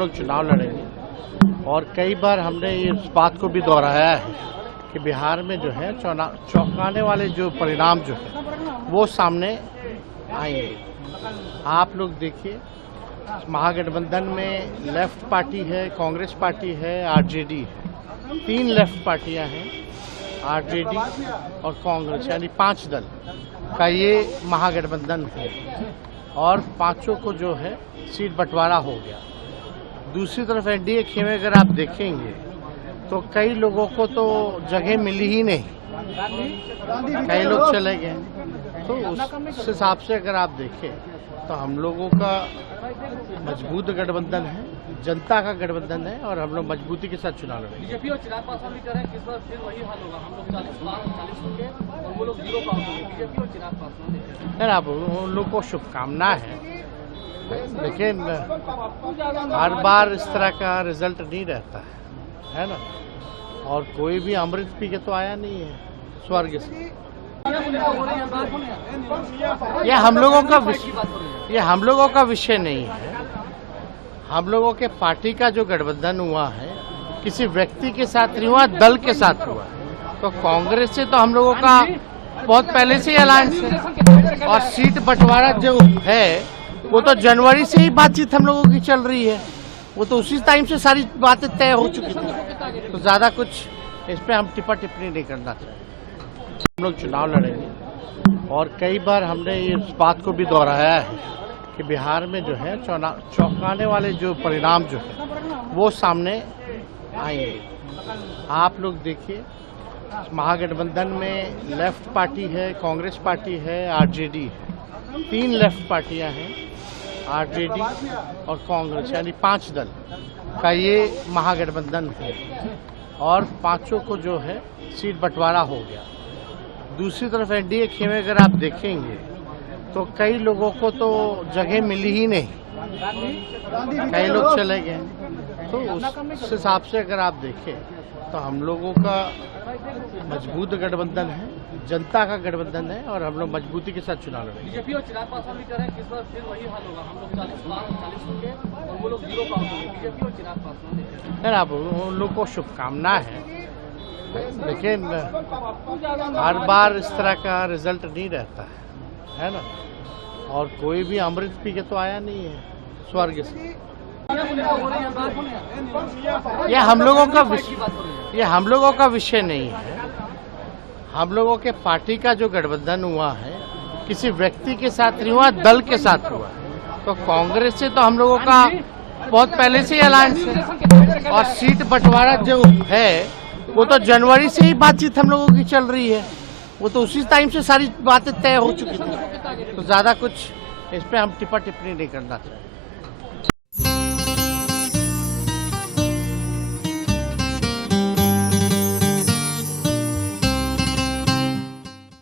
लोग चुनाव लड़ेंगे और कई बार हमने इस बात को भी दोहराया है कि बिहार में जो है चौंकाने वाले जो परिणाम जो है वो सामने आएंगे। आप लोग देखिए, महागठबंधन में लेफ्ट पार्टी है, कांग्रेस पार्टी है, आरजेडी है। 3 लेफ्ट पार्टियां हैं, आरजेडी और कांग्रेस, यानी 5 दल का ये महागठबंधन है और 5 को जो है सीट बंटवारा हो गया। दूसरी तरफ एनडीए खेमे अगर आप देखेंगे तो कई लोगों को तो जगह मिली ही नहीं, कई लोग चले गए। तो उस हिसाब से अगर आप देखें तो हम लोगों का मजबूत गठबंधन है, जनता का गठबंधन है और हम लोग मजबूती के साथ चुनाव लड़ेंगे। बीजेपी और चिराग पासवान भी कह रहे हैं कि इस बार फिर वही हाल होगा, हम लोग 40 होंगे और वो लोग 0 पास होंगे। बीजेपी और चिराग पासवान सर, आप उन लोग को शुभकामना है, लेकिन हर बार इस तरह का रिजल्ट नहीं रहता है ना। और कोई भी अमृत पी के तो आया नहीं है स्वर्ग से। ये हम लोगों का विषय नहीं है। हम लोगों के पार्टी का जो गठबंधन हुआ है किसी व्यक्ति के साथ नहीं हुआ, दल के साथ हुआ। तो कांग्रेस से तो हम लोगों का बहुत पहले से ही अलायंस है और सीट बंटवारा जो है वो तो जनवरी से ही बातचीत हम लोगों की चल रही है। वो तो उसी टाइम से सारी बातें तय हो चुकी थी, तो ज्यादा कुछ इस पे हम टिप्पणी नहीं करना चाहिए। हम लोग चुनाव लड़ेंगे और कई बार हमने इस बात को भी दोहराया है कि बिहार में जो है चौंकाने वाले जो परिणाम जो है वो सामने आएंगे। आप लोग देखिए, महागठबंधन में लेफ्ट पार्टी है, कांग्रेस पार्टी है, आरजेडी है। 3 लेफ्ट पार्टियां हैं, आरजेडी और कांग्रेस, यानी 5 दल का ये महागठबंधन है और 5 को जो है सीट बंटवारा हो गया। दूसरी तरफ एनडीए खेमे अगर आप देखेंगे तो कई लोगों को तो जगह मिली ही नहीं, कई लोग चले गए। तो उस हिसाब से अगर आप देखें तो हम लोगों का मजबूत गठबंधन है, जनता का गठबंधन है और हम लोग मजबूती के साथ चुनाव लड़ेंगे। बीजेपी और चिराग पासवान भी कह रहे हैं कि इस बार फिर वही हाल होगा, हम लोग 40 होंगे और वो लोग 0 पास होंगे। बीजेपी और चिराग पासवान सर, आप उन लोग को शुभकामना है, लेकिन हर बार इस तरह का रिजल्ट नहीं रहता है ना। और कोई भी अमृत पी के तो आया नहीं है स्वर्ग से। ये हम लोगों का विषय नहीं है। हम लोगों के पार्टी का जो गठबंधन हुआ है किसी व्यक्ति के साथ नहीं हुआ, दल के साथ हुआ। तो कांग्रेस से तो हम लोगों का बहुत पहले से ही अलायंस है और सीट बंटवारा जो है वो तो जनवरी से ही बातचीत हम लोगों की चल रही है। वो तो उसी टाइम से सारी बातें तय हो चुकी थी, तो ज्यादा कुछ इस पे हम टिप्पणी नहीं करना चाहिए।